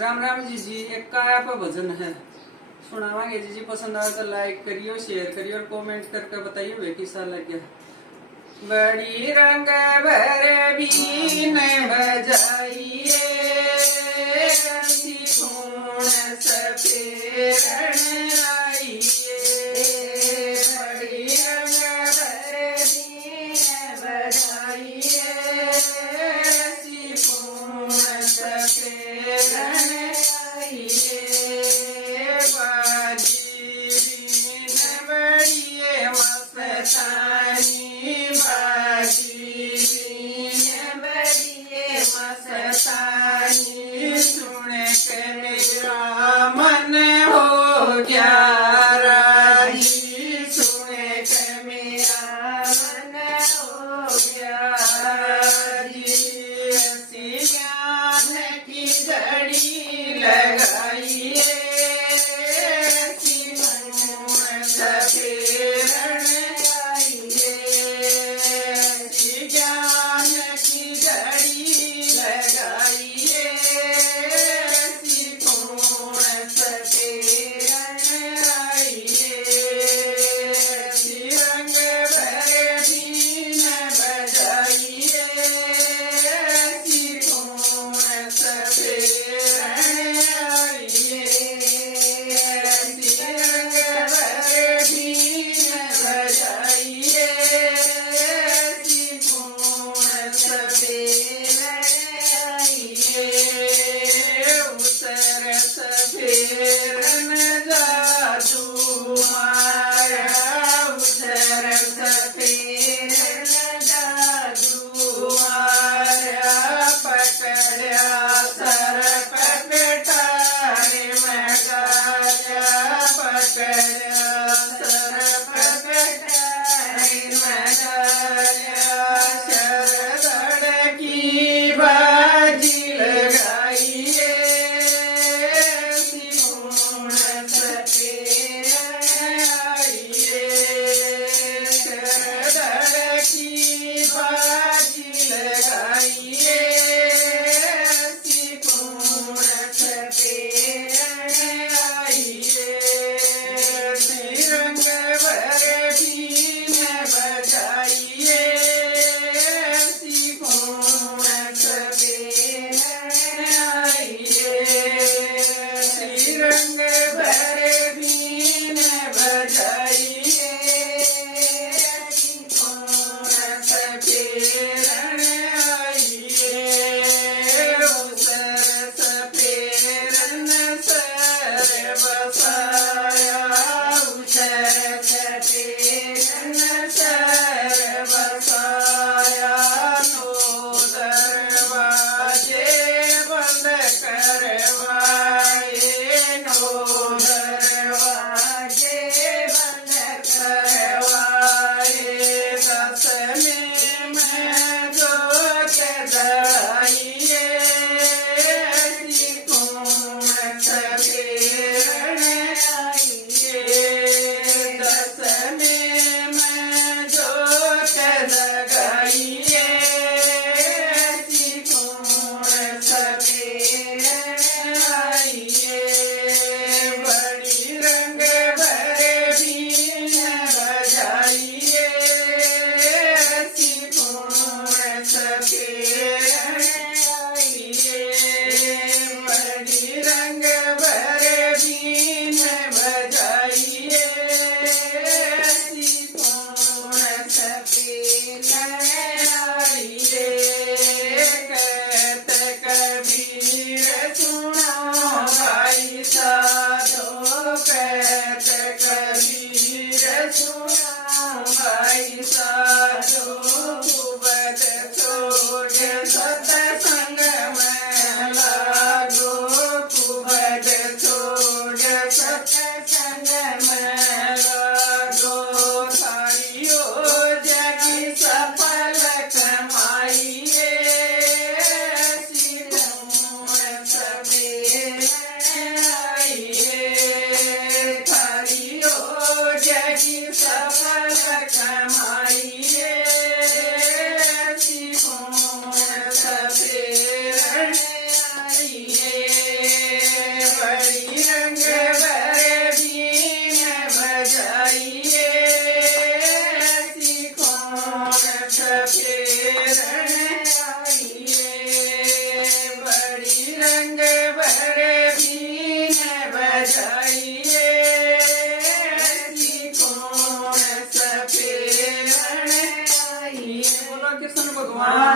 राम राम जी एक का आप भजन है सुनावांगे जी पसंद आए तो लाइक करियो शेयर करियो और कमेंट करके बताइए वे कैसा लग गया। बड़ी रंग भर बीन बजाइए खून सफेद आइए बड़ी रंग भर बीन बजाइए खून सफेद आइए बाजी बीन बड़िए मस्तानी मस्तानी सुन के मेरा मन हो गया राजी सुन के मेरा मन हो गया राजी ऐसी ज्ञान की घड़ी लगाइए ऐसी मन सफेद सत्संग में लागो माँ